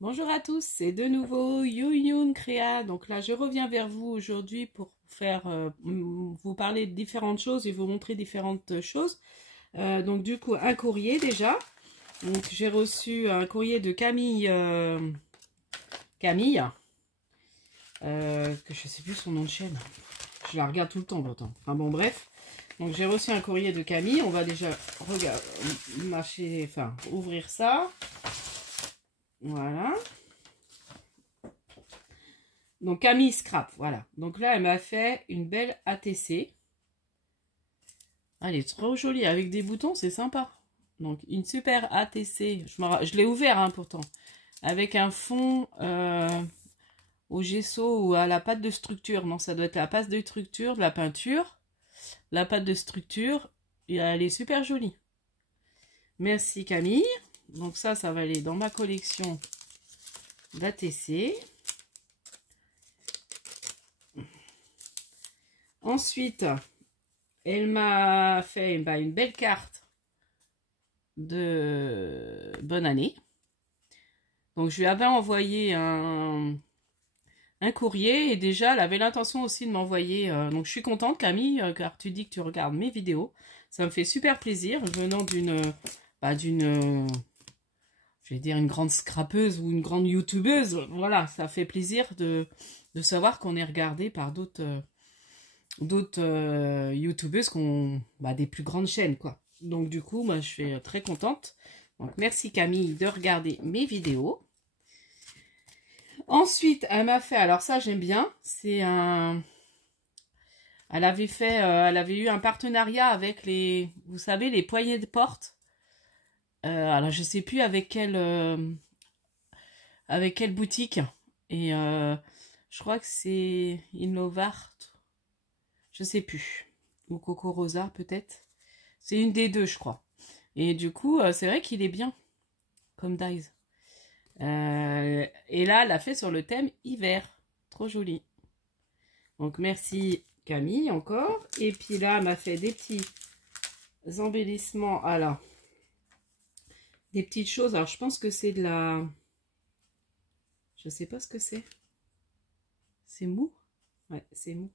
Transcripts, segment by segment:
Bonjour à tous, c'est de nouveau Youyun Créa. Donc là, je reviens vers vous aujourd'hui pour vous parler de différentes choses et vous montrer différentes choses. Donc du coup, un courrier déjà. Donc j'ai reçu un courrier de Camille, que je sais plus son nom de chaîne. Je la regarde tout le temps pourtant. Enfin bon, bref. Donc j'ai reçu un courrier de Camille. On va déjà ouvrir ça. Voilà. Donc Camille Scrap, voilà. Donc là, elle m'a fait une belle ATC. Elle est trop jolie, avec des boutons, c'est sympa. Donc une super ATC, je l'ai ouvert hein, pourtant. Avec un fond au gesso ou à la pâte de structure. Non, ça doit être la pâte de structure, de la peinture. La pâte de structure, et elle est super jolie. Merci Camille. Donc ça va aller dans ma collection d'ATC. Ensuite, elle m'a fait une belle carte de bonne année. Donc, je lui avais envoyé un courrier et déjà, elle avait l'intention aussi de m'envoyer. Donc, je suis contente, Camille, car tu dis que tu regardes mes vidéos. Ça me fait super plaisir venant je vais dire une grande scrapeuse ou une grande youtubeuse. Voilà, ça fait plaisir de savoir qu'on est regardé par d'autres youtubeuses des plus grandes chaînes quoi. Donc du coup moi je suis très contente. Donc merci Camille de regarder mes vidéos. Ensuite elle m'a fait, alors ça j'aime bien, elle avait eu un partenariat avec vous savez les poignées de porte. Alors je sais plus avec quelle boutique et je crois que c'est Innovart. Je sais plus. Ou Coco Rosa, peut-être. C'est une des deux, je crois. Et du coup, c'est vrai qu'il est bien. Comme Dies. Et là, elle l'a fait sur le thème hiver. Trop joli. Donc, merci Camille, encore. Et puis là, elle m'a fait des petits embellissements. Alors, des petites choses. Alors, je pense que c'est de la... Je sais pas ce que c'est. C'est mou? Ouais, c'est mou.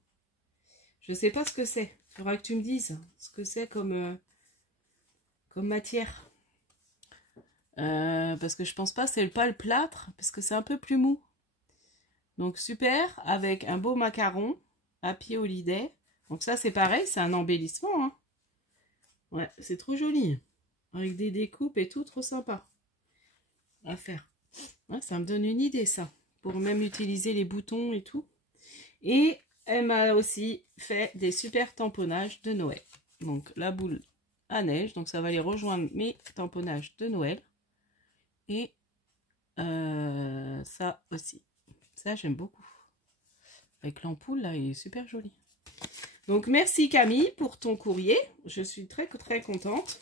Je sais pas ce que c'est. Il faudra que tu me dises ce que c'est comme matière. Parce que je pense pas c'est pas le plâtre, parce que c'est un peu plus mou. Donc super, avec un beau macaron, Happy Holiday. Donc ça c'est pareil, c'est un embellissement. Hein. Ouais, c'est trop joli. Avec des découpes et tout, trop sympa à faire. Ouais, ça me donne une idée ça, pour même utiliser les boutons et tout. Et elle m'a aussi fait des super tamponnages de Noël. Donc la boule à neige, donc ça va aller rejoindre mes tamponnages de Noël. Et ça aussi. Ça, j'aime beaucoup. Avec l'ampoule, là, il est super joli. Donc, merci Camille pour ton courrier. Je suis très, très contente.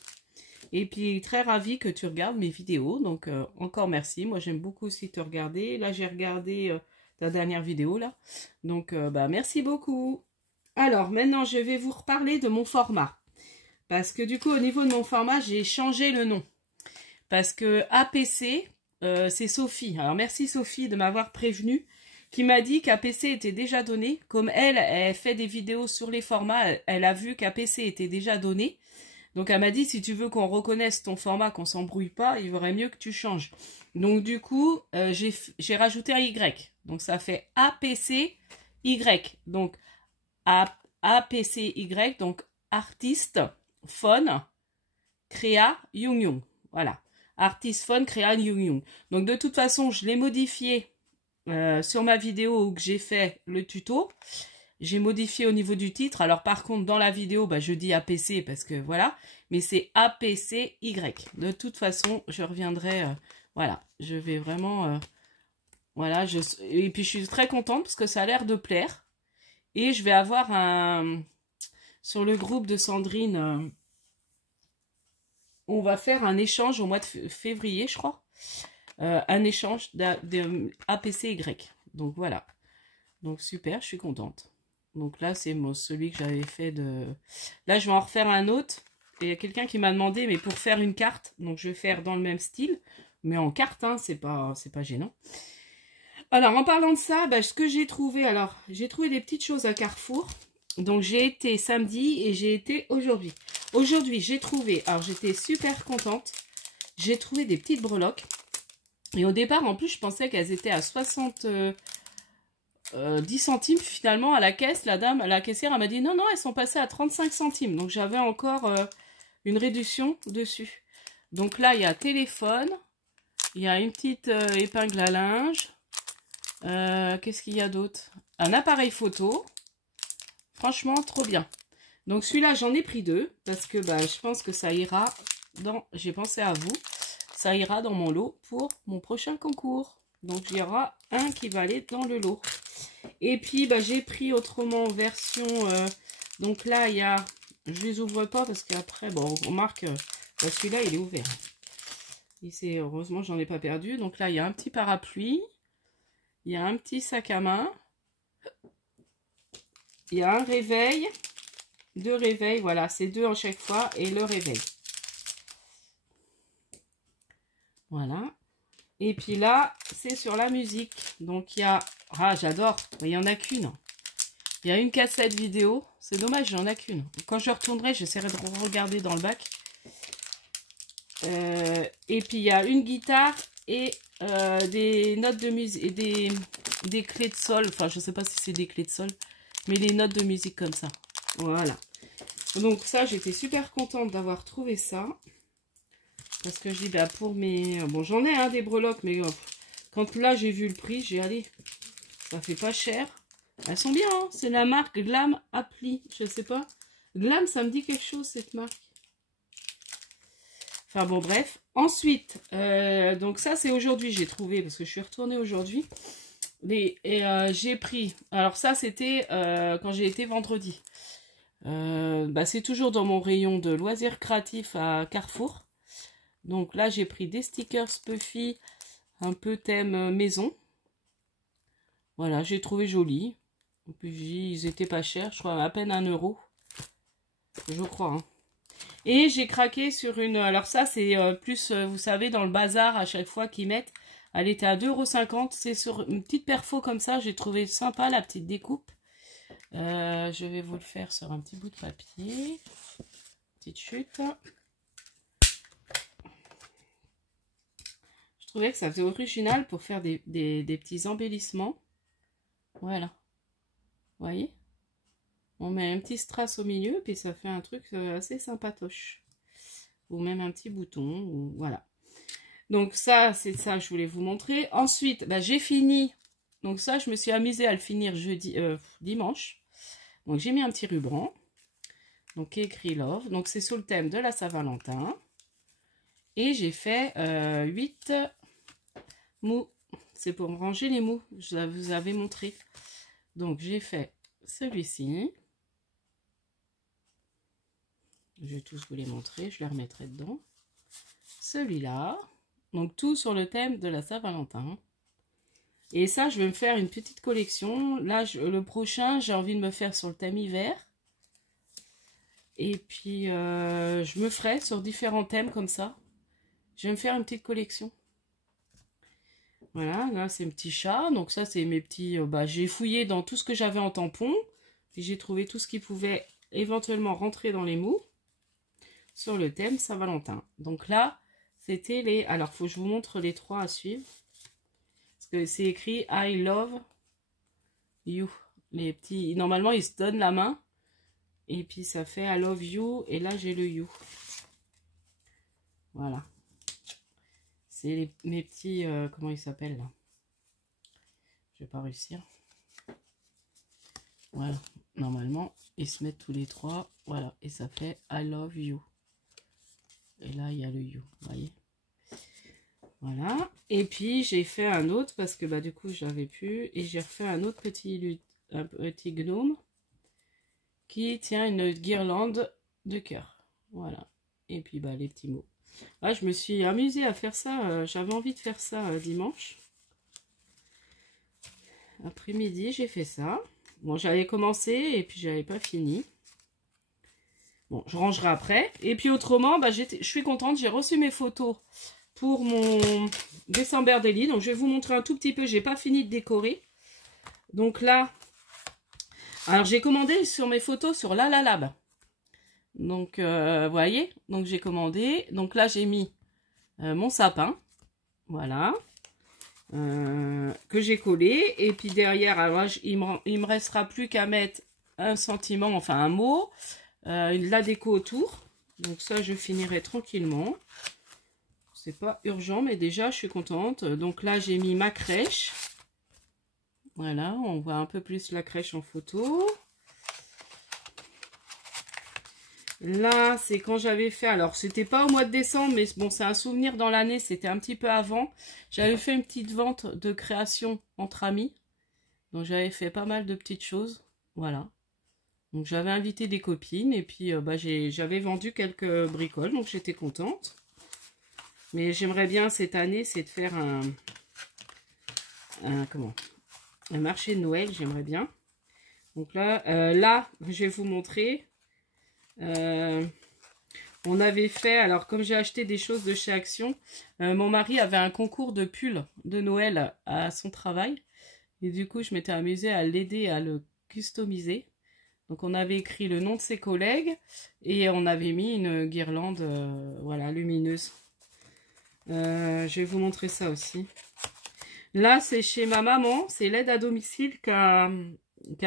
Et puis, très ravie que tu regardes mes vidéos. Donc, encore merci. Moi, j'aime beaucoup aussi te regarder. Là, j'ai regardé ta dernière vidéo, là. Donc, merci beaucoup. Alors, maintenant, je vais vous reparler de mon format. Parce que, du coup, au niveau de mon format, j'ai changé le nom. Parce que APC, c'est Sophie. Alors merci Sophie de m'avoir prévenu, qui m'a dit qu'APC était déjà donné. Comme elle fait des vidéos sur les formats, elle a vu qu'APC était déjà donné. Donc elle m'a dit, si tu veux qu'on reconnaisse ton format, qu'on s'embrouille pas, il vaudrait mieux que tu changes. Donc du coup, j'ai rajouté un Y. Donc ça fait APCY. Donc APCY, donc artiste, phone, créa, Young. Voilà. Artist Phone Créa Young. Donc de toute façon, je l'ai modifié sur ma vidéo où j'ai fait le tuto. J'ai modifié au niveau du titre. Alors par contre, dans la vidéo, je dis APC parce que voilà. Mais c'est APCY. De toute façon, je reviendrai. Voilà. Je vais vraiment... voilà. Et puis je suis très contente parce que ça a l'air de plaire. Et je vais avoir sur le groupe de Sandrine... on va faire un échange au mois de février, je crois. Un échange d'APCY. Donc voilà. Donc super, je suis contente. Donc là, c'est celui que j'avais fait de... Là, je vais en refaire un autre. Et il y a quelqu'un qui m'a demandé, mais pour faire une carte, donc je vais faire dans le même style. Mais en carte, hein, c'est pas gênant. Alors, en parlant de ça, bah, ce que j'ai trouvé, alors, j'ai trouvé des petites choses à Carrefour. Donc, j'ai été samedi et j'ai été aujourd'hui. Aujourd'hui, j'ai trouvé, alors j'étais super contente, j'ai trouvé des petites breloques. Et au départ, en plus, je pensais qu'elles étaient à 10 centimes. Finalement, à la caisse, la caissière, elle m'a dit non, non, elles sont passées à 35 centimes. Donc, j'avais encore une réduction dessus. Donc là, il y a téléphone, il y a une petite épingle à linge. Qu'est-ce qu'il y a d'autre? Un appareil photo. Franchement, trop bien. Donc celui-là, j'en ai pris 2 parce que bah, je pense que ça ira dans... J'ai pensé à vous. Ça ira dans mon lot pour mon prochain concours. Donc il y aura un qui va aller dans le lot. Et puis bah, j'ai pris autrement version... donc là, il y a... Je les ouvre pas parce qu'après, bon, on remarque... celui-là, il est ouvert. Et heureusement, j'en ai pas perdu. Donc là, il y a un petit parapluie. Il y a un petit sac à main. Il y a un réveil. 2 réveils. Voilà, c'est 2 en chaque fois. Et le réveil. Voilà. Et puis là, c'est sur la musique. Donc il y a... Ah, j'adore. Il n'y en a qu'une. Il y a une cassette vidéo. C'est dommage, il n'y en a qu'une. Quand je retournerai, j'essaierai de regarder dans le bac. Et puis il y a une guitare et des notes de musique et des clés de sol. Enfin, je sais pas si c'est des clés de sol, mais les notes de musique comme ça. Voilà. Donc ça, j'étais super contente d'avoir trouvé ça. Parce que je dis, bah, pour mes... Bon, j'en ai des breloques, mais quand là, j'ai vu le prix, j'ai allé. Ça fait pas cher. Elles sont bien, hein. C'est la marque Glam Appli. Je sais pas. Glam, ça me dit quelque chose, cette marque. Enfin bon, bref. Ensuite, donc ça, c'est aujourd'hui, j'ai trouvé, parce que je suis retournée aujourd'hui. J'ai pris... Alors ça, c'était quand j'ai été vendredi. Bah, c'est toujours dans mon rayon de loisirs créatifs à Carrefour. Donc là, j'ai pris des stickers Puffy, un peu thème maison. Voilà, j'ai trouvé joli. Et puis, ils étaient pas chers, je crois à peine 1 €. Je crois, hein. Et j'ai craqué sur une... Alors ça, c'est plus, vous savez, dans le bazar, à chaque fois qu'ils mettent. Elle était à 2,50 €. C'est sur une petite perfo comme ça. J'ai trouvé sympa la petite découpe. Je vais vous le faire sur un petit bout de papier. Petite chute. Je trouvais que ça faisait original pour faire des petits embellissements. Voilà. Vous voyez? On met un petit strass au milieu, puis ça fait un truc assez sympatoche. Ou même un petit bouton, ou voilà. Donc ça, c'est ça, je voulais vous montrer. Ensuite, bah, j'ai fini. Donc ça, je me suis amusée à le finir dimanche. Donc j'ai mis un petit ruban. Donc écrit Love. Donc c'est sous le thème de la Saint-Valentin. Et j'ai fait 8 mous. C'est pour ranger les mous. Je vous avais montré. Donc j'ai fait celui-ci. Je vais tous vous les montrer, je les remettrai dedans. Celui-là. Donc tout sur le thème de la Saint-Valentin. Et ça, je vais me faire une petite collection. Là, le prochain, j'ai envie de me faire sur le thème hiver. Et puis, je me ferai sur différents thèmes comme ça. Je vais me faire une petite collection. Voilà, là, c'est un petit chat. Donc ça, c'est mes petits... j'ai fouillé dans tout ce que j'avais en tampon. Puis j'ai trouvé tout ce qui pouvait éventuellement rentrer dans les mous. Sur le thème Saint-Valentin. Donc là, c'était les... Alors, il faut que je vous montre les 3 à suivre. Parce que c'est écrit I love you. Les petits... Normalement, ils se donnent la main. Et puis, ça fait I love you. Et là, j'ai le you. Voilà. C'est mes petits... comment ils s'appellent, là? Je vais pas réussir. Voilà. Normalement, ils se mettent tous les 3. Voilà. Et ça fait I love you. Et là, il y a le you, vous voyez. Voilà. Et puis, j'ai fait un autre parce que, bah, du coup, j'avais pu. Et j'ai refait un autre petit gnome qui tient une guirlande de cœur. Voilà. Et puis, bah, les petits mots. Là, je me suis amusée à faire ça. J'avais envie de faire ça dimanche. Après-midi, j'ai fait ça. Bon, j'avais commencé et puis, j'avais pas fini. Bon, je rangerai après. Et puis autrement, bah, je suis contente. J'ai reçu mes photos pour mon December Daily. Donc, je vais vous montrer un tout petit peu. J'ai pas fini de décorer. Donc là, alors j'ai commandé sur mes photos sur LalaLab. Donc, vous voyez, donc j'ai commandé. Donc là, j'ai mis mon sapin. Voilà. Que j'ai collé. Et puis derrière, alors, il me restera plus qu'à mettre un sentiment, enfin un mot. La déco autour. Donc ça, je finirai tranquillement. C'est pas urgent, mais déjà, je suis contente. Donc là, j'ai mis ma crèche. Voilà, on voit un peu plus la crèche en photo. Là, c'est quand j'avais fait... Alors, c'était pas au mois de décembre, mais bon, c'est un souvenir dans l'année. C'était un petit peu avant. J'avais fait une petite vente de création entre amis. Donc, j'avais fait pas mal de petites choses. Voilà. Donc, j'avais invité des copines. Et puis, j'avais vendu quelques bricoles. Donc, j'étais contente. Mais j'aimerais bien cette année, c'est de faire un marché de Noël, j'aimerais bien. Donc là, je vais vous montrer. On avait fait, alors comme j'ai acheté des choses de chez Action, mon mari avait un concours de pulls de Noël à son travail. Et du coup, je m'étais amusée à l'aider à le customiser. Donc on avait écrit le nom de ses collègues et on avait mis une guirlande voilà, lumineuse. Je vais vous montrer ça aussi. Là, c'est chez ma maman. C'est l'aide à domicile qui a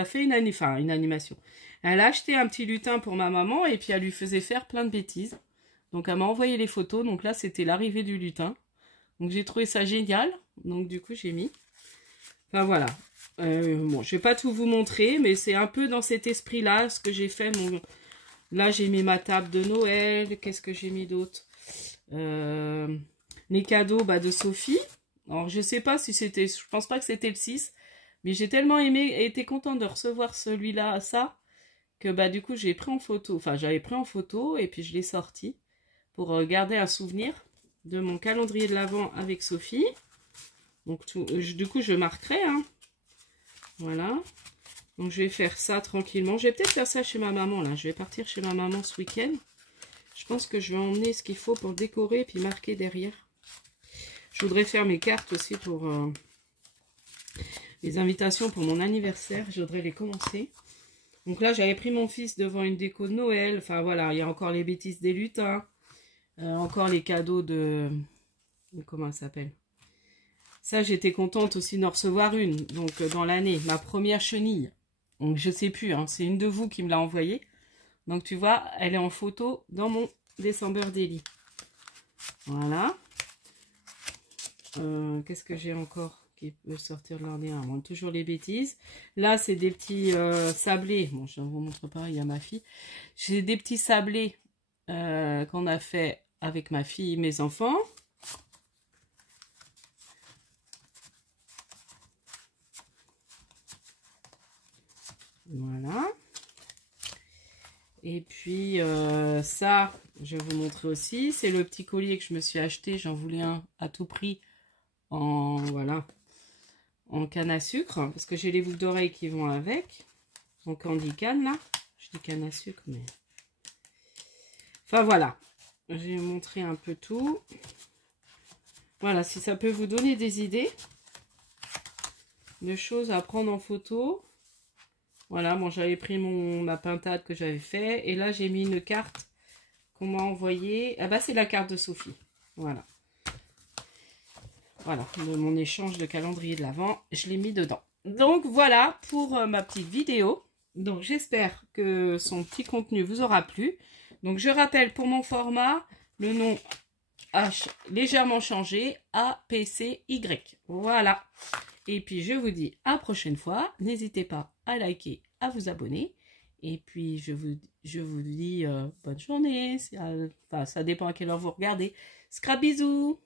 fait une animation. Elle a acheté un petit lutin pour ma maman et puis elle lui faisait faire plein de bêtises. Donc, elle m'a envoyé les photos. Donc là, c'était l'arrivée du lutin. Donc, j'ai trouvé ça génial. Donc, du coup, j'ai mis. Enfin, voilà. Bon, je vais pas tout vous montrer, mais c'est un peu dans cet esprit-là ce que j'ai fait. Là, j'ai mis ma table de Noël. Qu'est-ce que j'ai mis d'autre? Les cadeaux de Sophie. Alors, je sais pas si c'était... Je pense pas que c'était le 6. Mais j'ai tellement aimé et été contente de recevoir celui-là, que du coup, j'ai pris en photo. Enfin, j'avais pris en photo et puis je l'ai sorti pour garder un souvenir de mon calendrier de l'Avent avec Sophie. Donc, du coup, je marquerai. Hein. Voilà. Donc, je vais faire ça tranquillement. Je vais peut-être faire ça chez ma maman, là. Je vais partir chez ma maman ce week-end. Je pense que je vais emmener ce qu'il faut pour décorer et puis marquer derrière. Je voudrais faire mes cartes aussi pour les invitations pour mon anniversaire. Je voudrais les commencer. Donc là, j'avais pris mon fils devant une déco de Noël. Enfin voilà, il y a encore les bêtises des lutins. Encore les cadeaux de... Comment ça s'appelle? Ça, j'étais contente aussi d'en recevoir une. Donc dans l'année, ma première chenille. Donc je sais plus, hein, c'est une de vous qui me l'a envoyée. Donc tu vois, elle est en photo dans mon December Daily. Voilà. Qu'est-ce que j'ai encore qui peut sortir de l'ordinaire? Bon, toujours les bêtises. Là, c'est des petits sablés. Bon, je ne vous montre pas, il y a ma fille. J'ai des petits sablés qu'on a fait avec ma fille et mes enfants. Voilà. Et puis, ça, je vais vous montrer aussi. C'est le petit collier que je me suis acheté. J'en voulais un à tout prix. Voilà, en canne à sucre, parce que j'ai les boucles d'oreilles qui vont avec, en candy canne là, je dis canne à sucre, mais enfin voilà, j'ai montré un peu tout. Voilà, si ça peut vous donner des idées de choses à prendre en photo. Voilà, bon, j'avais pris ma pintade que j'avais fait, et là j'ai mis une carte qu'on m'a envoyée. Ah c'est la carte de Sophie, voilà. Voilà, de mon échange de calendrier de l'Avent, je l'ai mis dedans. Donc voilà pour ma petite vidéo. Donc j'espère que son petit contenu vous aura plu. Donc je rappelle pour mon format, le nom H légèrement changé, APCY. Voilà. Et puis je vous dis à la prochaine fois. N'hésitez pas à liker, à vous abonner. Et puis je vous dis bonne journée. Enfin, ça dépend à quelle heure vous regardez. Scrap bisous.